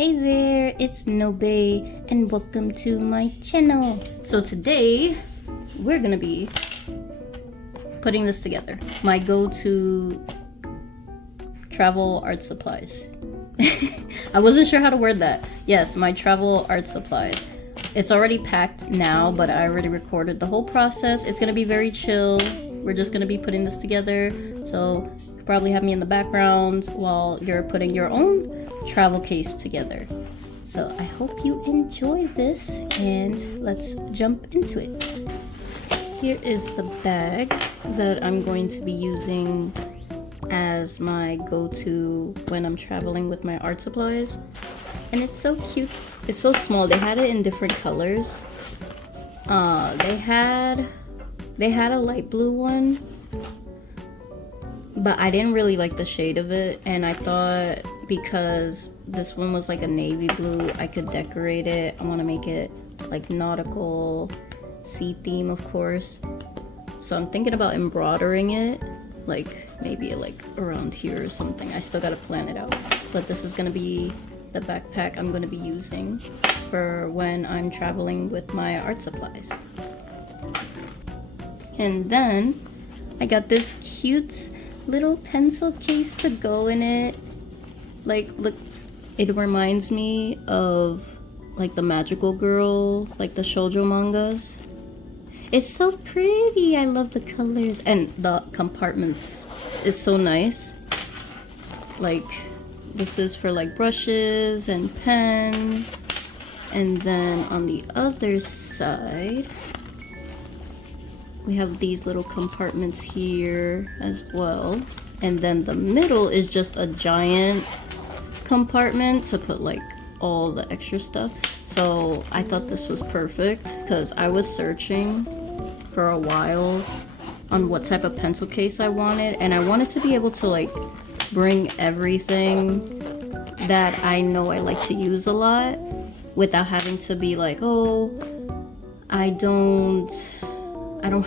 Hey there, it's Nobe and welcome to my channel. So today we're gonna be putting this together. My go-to travel art supplies. I wasn't sure how to word that. Yes, my travel art supplies. It's already packed now, but I already recorded the whole process. It's gonna be very chill. We're just gonna be putting this together. So you could probably have me in the background while you're putting your own travel case together. So I hope you enjoy this and let's jump into it. Here is the bag that I'm going to be using as my go-to when I'm traveling with my art supplies. And it's so cute. It's so small. They had it in different colors. They had a light blue one, but I didn't really like the shade of it, and I thought because this one was like a navy blue, I could decorate it. I want to make it like nautical sea theme, of course. So I'm thinking about embroidering it, like maybe like around here or something. I still gotta plan it out, but this is gonna be the backpack I'm gonna be using for when I'm traveling with my art supplies. And then I got this cute little pencil case to go in it. Like, look, it reminds me of like the magical girl, like the shoujo mangas. It's so pretty. I love the colors, and the compartments is so nice. Like, this is for like brushes and pens. And then on the other side we have these little compartments here as well, and then the middle is just a giant compartment to put like all the extra stuff. So I thought this was perfect because I was searching for a while on what type of pencil case I wanted, and I wanted to be able to like bring everything that I know I like to use a lot without having to be like, oh, I don't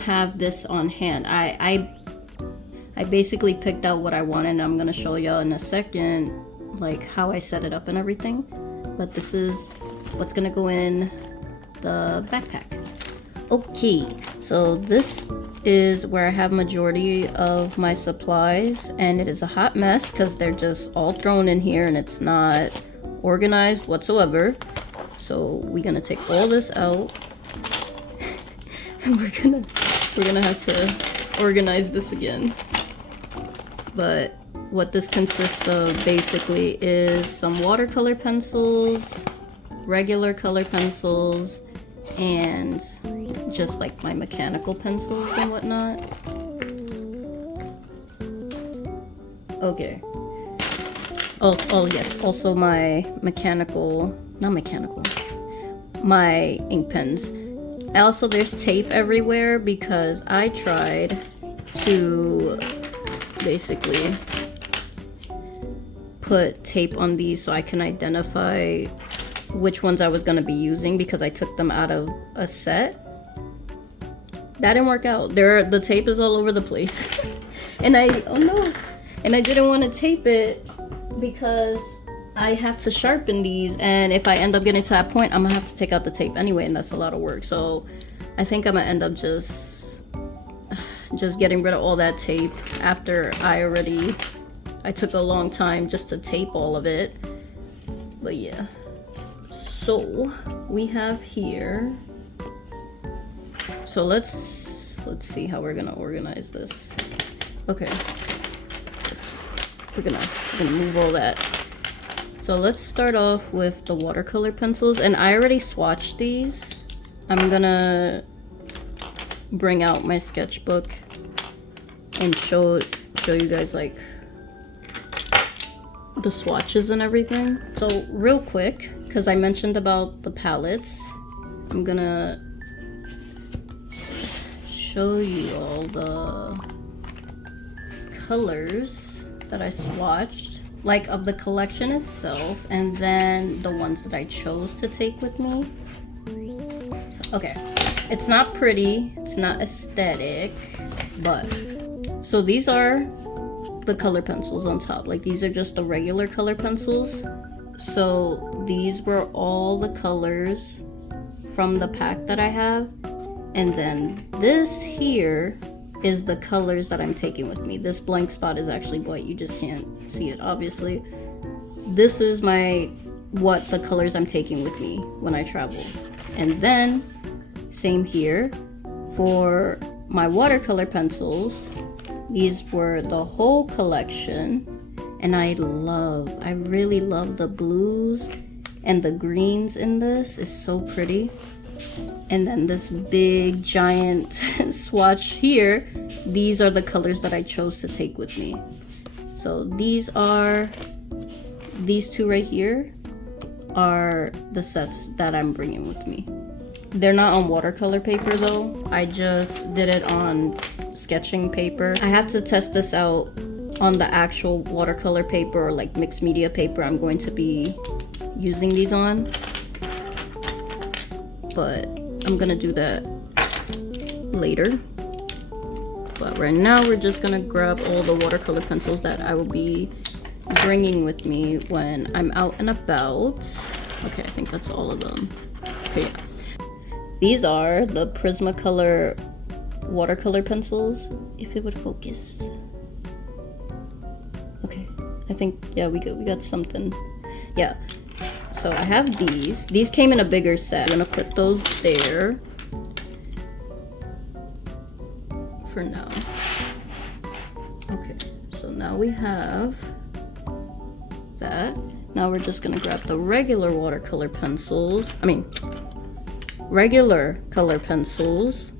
have this on hand. I basically picked out what I wanted, and I'm gonna show y'all in a second like how I set it up and everything. But this is what's gonna go in the backpack. Okay, so this is where I have majority of my supplies, and it is a hot mess because they're just all thrown in here and it's not organized whatsoever. So we're gonna take all this out and we're gonna have to organize this again. But what this consists of basically is some watercolor pencils, regular color pencils, and just like my mechanical pencils and whatnot. Okay. Oh yes, also my my ink pens. Also, there's tape everywhere because I tried to basically put tape on these so I can identify which ones I was going to be using because I took them out of a set. That didn't work out. The tape is all over the place. And I didn't want to tape it because I have to sharpen these, and if I end up getting to that point, I'm gonna have to take out the tape anyway, and that's a lot of work. So I think I'm gonna end up just getting rid of all that tape after I took a long time just to tape all of it. But yeah, so we have here, so let's see how we're gonna organize this. Okay, we're gonna move all that. So let's start off with the watercolor pencils, and I already swatched these. I'm gonna bring out my sketchbook and show you guys like the swatches and everything. So real quick, because I mentioned about the palettes, I'm gonna show you all the colors that I swatched, like of the collection itself, and then the ones that I chose to take with me. So, okay, it's not pretty, it's not aesthetic, but so these are the color pencils on top. Like, these are just the regular color pencils, So these were all the colors from the pack that I have. And then this here is the colors that I'm taking with me. This blank spot is actually white. You just can't see it, obviously. This is what the colors I'm taking with me when I travel. And then, same here, for my watercolor pencils, these were the whole collection. And I really love the blues and the greens in this. It's so pretty. And then this big giant swatch here, these are the colors that I chose to take with me. So these two right here are the sets that I'm bringing with me. They're not on watercolor paper though. I just did it on sketching paper. I have to test this out on the actual watercolor paper or like mixed media paper I'm going to be using these on. But I'm gonna do that later. But right now we're just gonna grab all the watercolor pencils that I will be bringing with me when I'm out and about. Okay, I think that's all of them. Okay, yeah. These are the Prismacolor watercolor pencils. If it would focus. Okay, I think, yeah, we got something. Yeah. So I have these. These came in a bigger set. I'm gonna put those there for now. Okay, so now we have that. Now we're just gonna grab the regular watercolor pencils. Regular color pencils.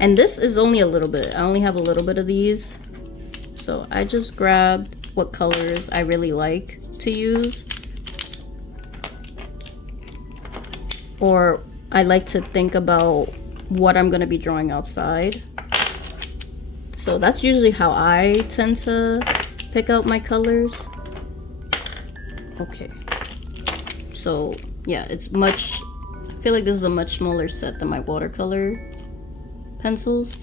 And this is only a little bit. I only have a little bit of these. So I just grabbed what colors I really like to use. Or I like to think about what I'm gonna be drawing outside. So that's usually how I tend to pick out my colors. Okay. So yeah, I feel like this is a much smaller set than my watercolor pencils.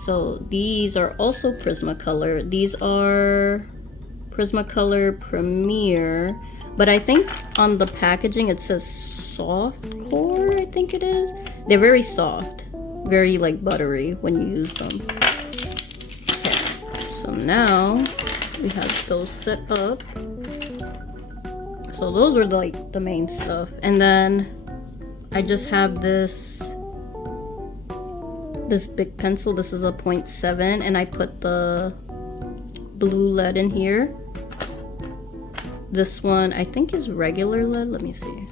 So these are also Prismacolor. These are Prismacolor Premier. But I think on the packaging it says soft core, I think it is. They're very soft, very like buttery when you use them. Okay, so now we have those set up. So those are like the main stuff. And then I just have this big pencil. This is a 0.7 and I put the blue lead in here. This one I think is regular lead. Let me see.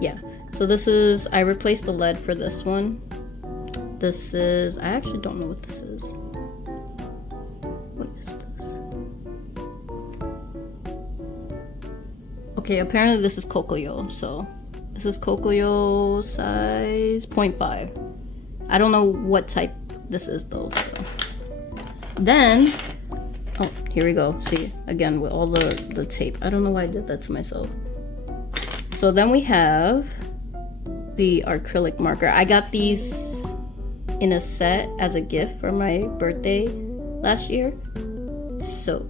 Yeah. So this is, I replaced the lead for this one. This is, I actually don't know what this is. What is this? Okay, apparently this is Kokoyo. So this is Kokoyo size 0.5. I don't know what type this is though. So. Then, oh, here we go. See, again, with all the tape. I don't know why I did that to myself. So then we have the acrylic marker. I got these in a set as a gift for my birthday last year. So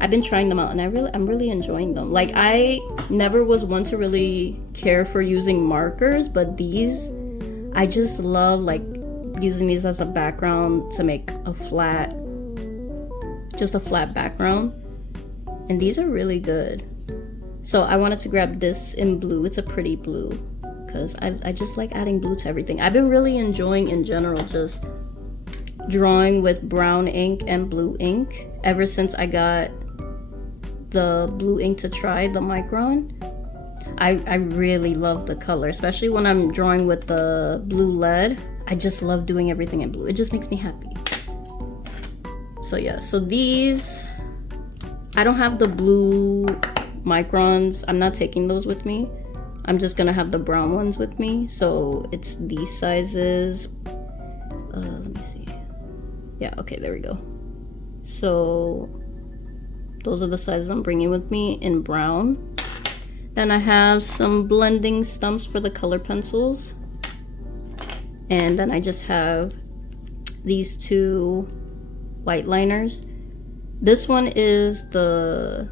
I've been trying them out and I'm really enjoying them. Like, I never was one to really care for using markers, but these, I just love like using these as a background to make a flat, just a flat background. And these are really good. So I wanted to grab this in blue. It's a pretty blue because I just like adding blue to everything. I've been really enjoying in general just drawing with brown ink and blue ink ever since I got the blue ink to try, the Micron. I really love the color, especially when I'm drawing with the blue lead. I just love doing everything in blue. It just makes me happy. So yeah, so these, I don't have the blue Microns. I'm not taking those with me. I'm just gonna have the brown ones with me. So it's these sizes. Let me see. Yeah, okay, there we go. So those are the sizes I'm bringing with me in brown. Then I have some blending stumps for the color pencils. And then I just have these two white liners. This one is the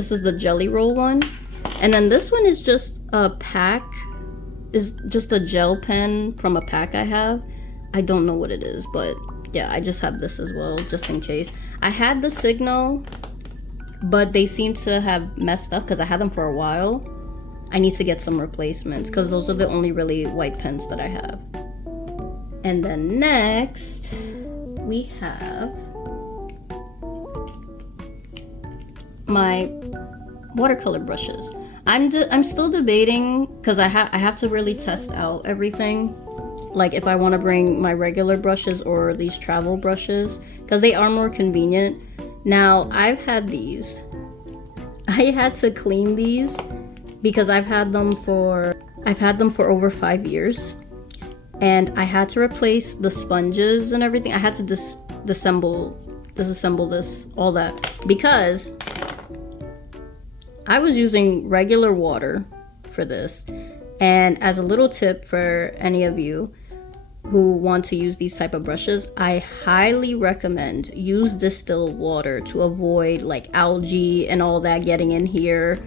This is the jelly roll one. And then this one is just a pack, is just a gel pen from a pack I have. I don't know what it is, but yeah, I just have this as well, just in case. I had the Signal, but they seem to have messed up because I had them for a while. I need to get some replacements because those are the only really white pens that I have. And then next, we have my watercolor brushes. I'm still debating because I have to really test out everything. Like if I want to bring my regular brushes or these travel brushes, because they are more convenient. Now I've had these. I had to clean these because I've had them for over 5 years, and I had to replace the sponges and everything. I had to disassemble this, all that, because I was using regular water for this. And as a little tip for any of you who want to use these type of brushes, I highly recommend use distilled water to avoid like algae and all that getting in here.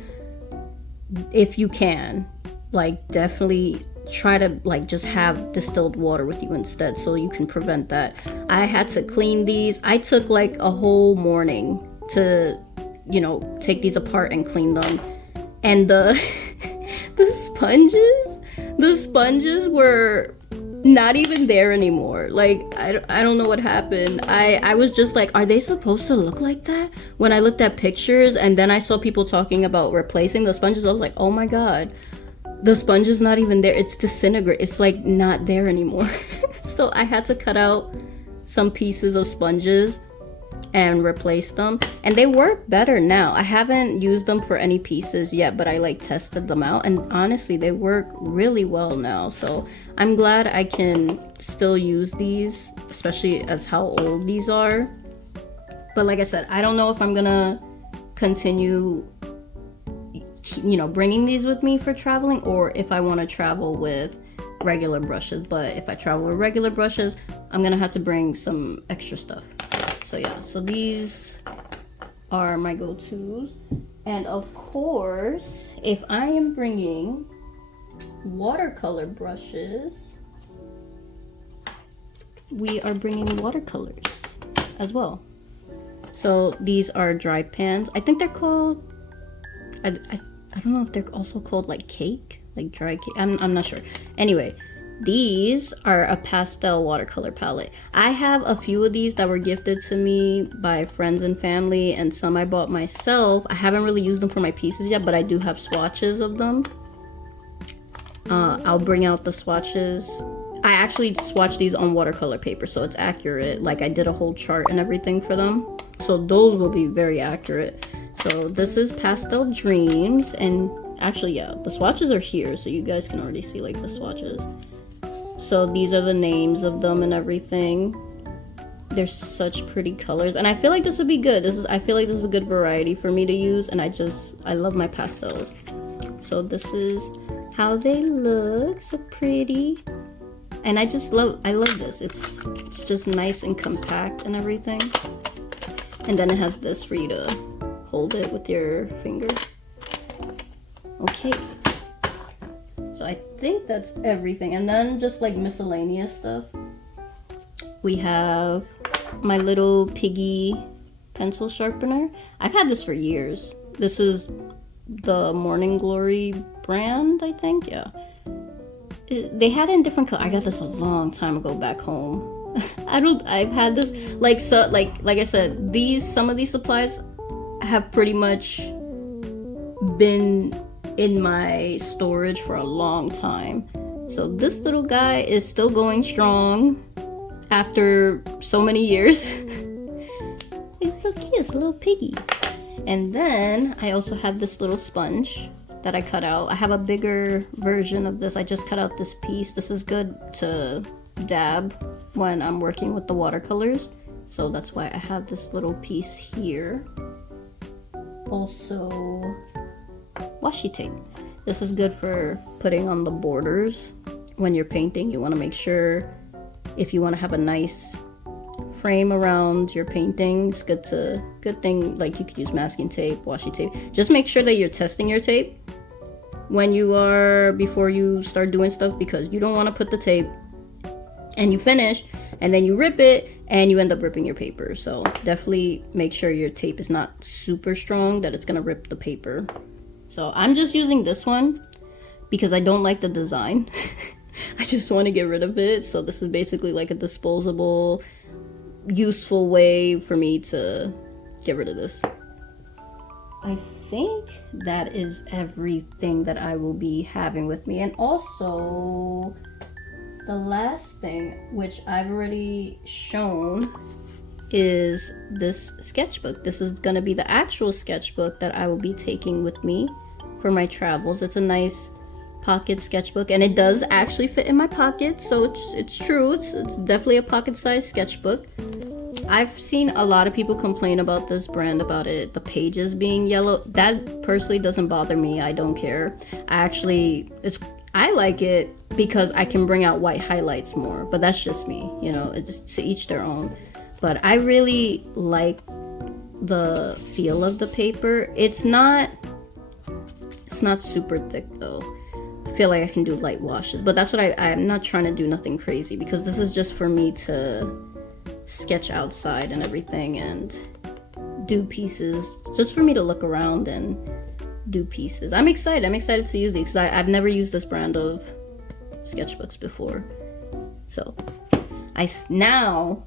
If you can, like, definitely try to like just have distilled water with you instead, so you can prevent that. I had to clean these. I took like a whole morning to, you know, take these apart and clean them. And the the sponges were not even there anymore. Like, I don't know what happened. I was just like, are they supposed to look like that? When I looked at pictures and then I saw people talking about replacing the sponges, I was like, oh my god, the sponge is not even there. It's disintegrate. It's like not there anymore. So I had to cut out some pieces of sponges and replace them, and they work better now. I haven't used them for any pieces yet, but I like tested them out, and honestly they work really well now. So I'm glad I can still use these, especially as how old these are. But like I said, I don't know if I'm gonna continue, you know, bringing these with me for traveling, or if I want to travel with regular brushes. But if I travel with regular brushes, I'm gonna have to bring some extra stuff. So yeah, so these are my go-tos. And of course, if I am bringing watercolor brushes, we are bringing watercolors as well. So these are dry pans. I think they're called, I don't know if they're also called like cake, like dry cake. I'm not sure. Anyway, these are a pastel watercolor palette. I have a few of these that were gifted to me by friends and family, and some I bought myself. I haven't really used them for my pieces yet, but I do have swatches of them. I'll bring out the swatches. I actually swatched these on watercolor paper, so it's accurate. Like, I did a whole chart and everything for them, so those will be very accurate. So this is Pastel Dreams, and actually, yeah, the swatches are here, so you guys can already see like the swatches. So these are the names of them and everything. They're such pretty colors, and I feel like this would be good. I feel like this is a good variety for me to use, and I love my pastels. So this is how they look, so pretty. And I love this. It's just nice and compact and everything. And then it has this for you to hold it with your finger. Okay. So I think that's everything. And then just like miscellaneous stuff. We have my little piggy pencil sharpener. I've had this for years. This is the Morning Glory brand, I think. Yeah. They had it in different colors. I got this a long time ago back home. I've had this like I said, some of these supplies have pretty much been in my storage for a long time. So this little guy is still going strong after so many years. It's so cute, it's a little piggy. And then I also have this little sponge that I cut out. I have a bigger version of this. I just cut out this piece. This is good to dab when I'm working with the watercolors. So that's why I have this little piece here. Also, washi tape. This is good for putting on the borders when you're painting. You want to make sure, if you want to have a nice frame around your painting, it's good thing, like you could use masking tape, washi tape. Just make sure that you're testing your tape before you start doing stuff, because you don't want to put the tape and you finish and then you rip it and you end up ripping your paper. So definitely make sure your tape is not super strong that it's gonna rip the paper. So I'm just using this one because I don't like the design. I just want to get rid of it. So this is basically like a disposable, useful way for me to get rid of this. I think that is everything that I will be having with me. And also the last thing, which I've already shown, is this sketchbook. This is gonna be the actual sketchbook that I will be taking with me for my travels. It's a nice pocket sketchbook, and it does actually fit in my pocket, so it's true. It's definitely a pocket-sized sketchbook. I've seen a lot of people complain about this brand, about the pages being yellow. That personally doesn't bother me. I don't care. I like it because I can bring out white highlights more, but that's just me, you know, it's just to each their own. But I really like the feel of the paper. It's not super thick though. I feel like I can do light washes, but that's what I'm not trying to do nothing crazy, because this is just for me to sketch outside and everything and do pieces, just for me to look around and do pieces. I'm excited to use these because I've never used this brand of sketchbooks before. So now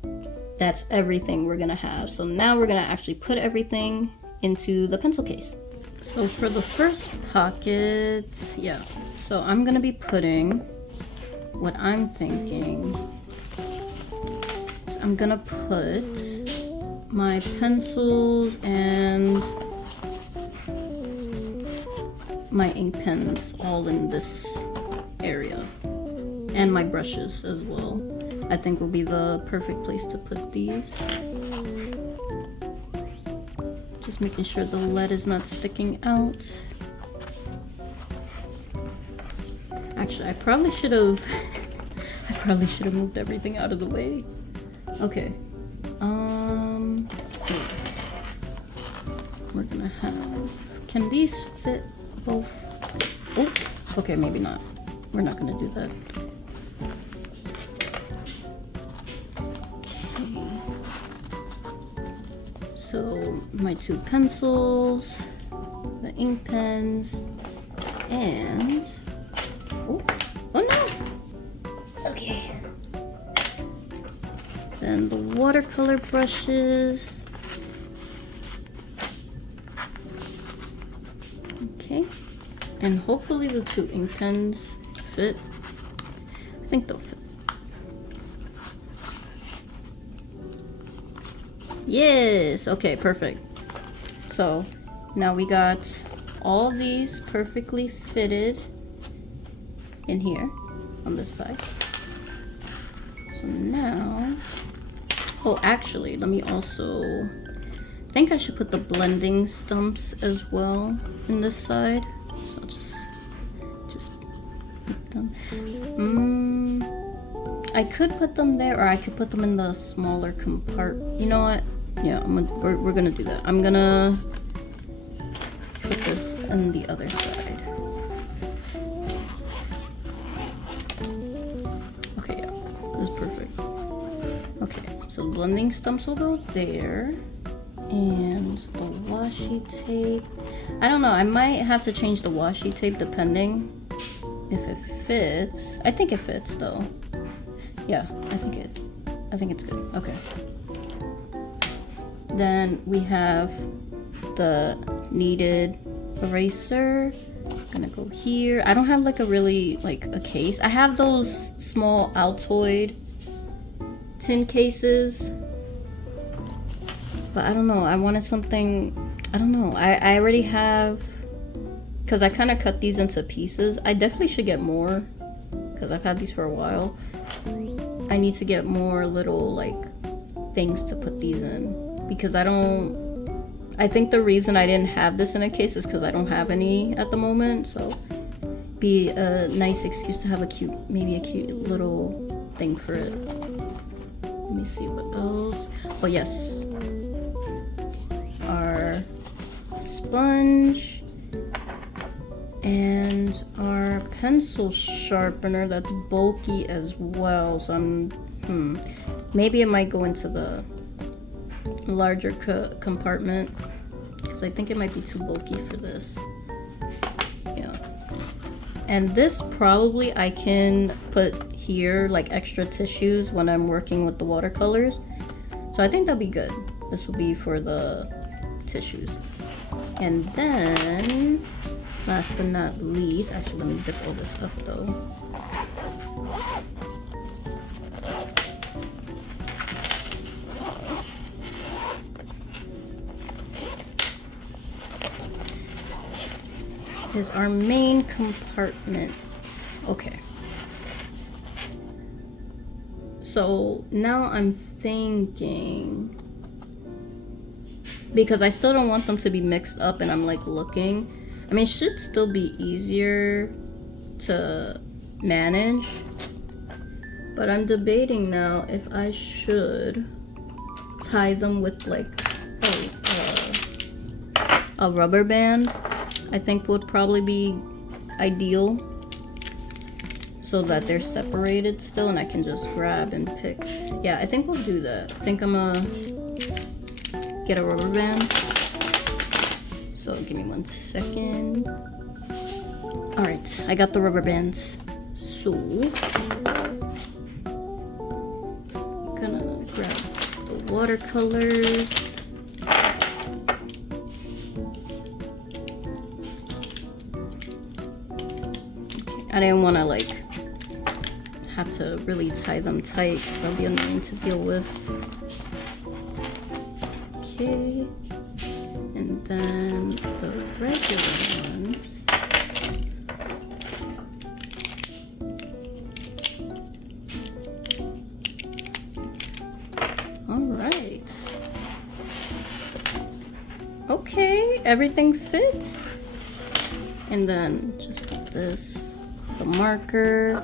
that's everything we're gonna have. So now we're gonna actually put everything into the pencil case. So for the first pocket, yeah, so I'm gonna be putting, what I'm thinking is I'm gonna put my pencils and my ink pens all in this area, and my brushes as well. I think will be the perfect place to put these. Just making sure the lead is not sticking out. Actually, I probably should have moved everything out of the way. Okay. We're gonna have, can these fit both? Oh, okay, maybe not. We're not gonna do that. Okay. So my two pencils, the ink pens, and oh no! Okay. Then the watercolor brushes. Okay. And hopefully the two ink pens fit. I think they'll fit. Yes! Okay, perfect. So now we got all these perfectly fitted in here on this side. So now, oh, actually, let me also, I think I should put the blending stumps as well in this side. So I'll just put them. I could put them there, or I could put them in the smaller compartment. You know what? Yeah, we're gonna do that. I'm gonna put this on the other side. Okay, yeah, this is perfect. Okay, so blending stumps will go there, and the washi tape. I don't know. I might have to change the washi tape depending if it fits. I think it fits though. Yeah, I think it's good. Okay. Then we have the kneaded eraser. Gonna go here. I don't have like a case. I have those small Altoid tin cases, but I don't know. I wanted something. I don't know. I already have, because I kind of cut these into pieces. I definitely should get more because I've had these for a while. I need to get more little like things to put these in, because I think the reason I didn't have this in a case is because I don't have any at the moment. So be a nice excuse to have maybe a cute little thing for it. Let me see what else. Oh yes, our sponge and our pencil sharpener that's bulky as well. So maybe it might go into the larger compartment because I think it might be too bulky for this. Yeah, and this probably I can put here like extra tissues when I'm working with the watercolors, so I think that'll be good. This will be for the tissues. And then last but not least, actually let me zip all this up though. Here's our main compartment. Okay. So now I'm thinking, because I still don't want them to be mixed up and I'm like looking. I mean, it should still be easier to manage, but I'm debating now if I should tie them with like a rubber band. I think would probably be ideal so that they're separated still and I can just grab and pick. Yeah, I think we'll do that. I think I'm gonna get a rubber band. So give me 1 second. All right, I got the rubber bands. So gonna grab the watercolors. I didn't want to like have to really tie them tight. That'll be annoying to deal with. Okay, and then the regular one. All right. Okay, everything fits. And then just put this, the marker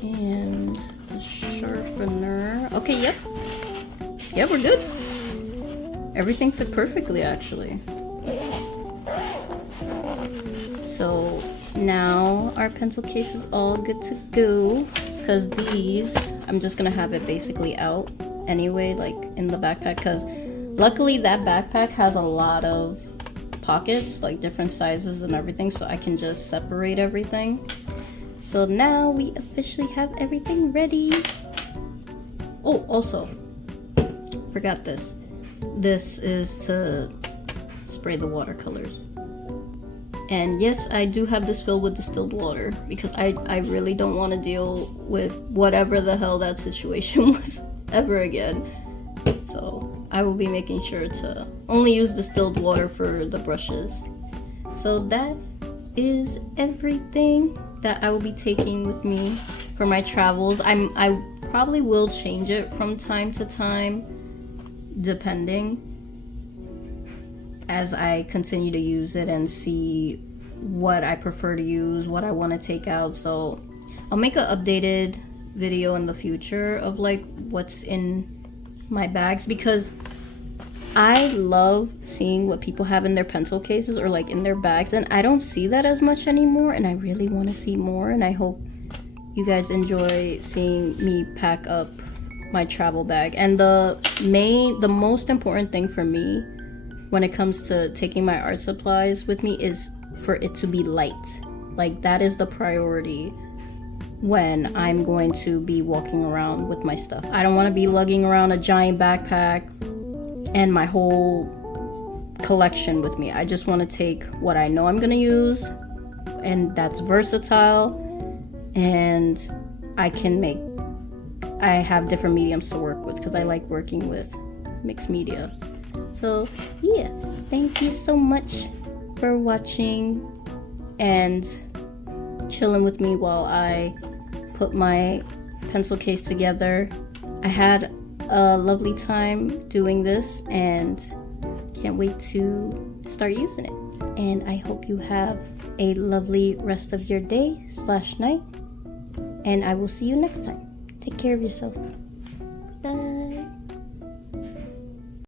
and the sharpener. Okay, yep. Yeah, we're good. Everything fit perfectly, actually. So now our pencil case is all good to go. Because these, I'm just gonna have it basically out anyway, like in the backpack. Because luckily that backpack has a lot of pockets, like different sizes and everything, so I can just separate everything. So now we officially have everything ready. Oh, also, forgot this. This is to spray the watercolors. And yes, I do have this filled with distilled water because I really don't want to deal with whatever the hell that situation was ever again. So I will be making sure to only use distilled water for the brushes. So that is everything that I will be taking with me for my travels. I probably will change it from time to time, depending, as I continue to use it and see what I prefer to use, what I want to take out. So I'll make an updated video in the future of like what's in my bags, because I love seeing what people have in their pencil cases or like in their bags, and I don't see that as much anymore, and I really want to see more. And I hope you guys enjoy seeing me pack up my travel bag. And the most important thing for me when it comes to taking my art supplies with me is for it to be light. Like, that is the priority when I'm going to be walking around with my stuff. I don't want to be lugging around a giant backpack and my whole collection with me. I just want to take what I know I'm going to use, and that's versatile, and I have different mediums to work with because I like working with mixed media. So yeah, thank you so much for watching and chilling with me while I put my pencil case together. I had a lovely time doing this and can't wait to start using it. And I hope you have a lovely rest of your day / night, and I will see you next time. Take care of yourself.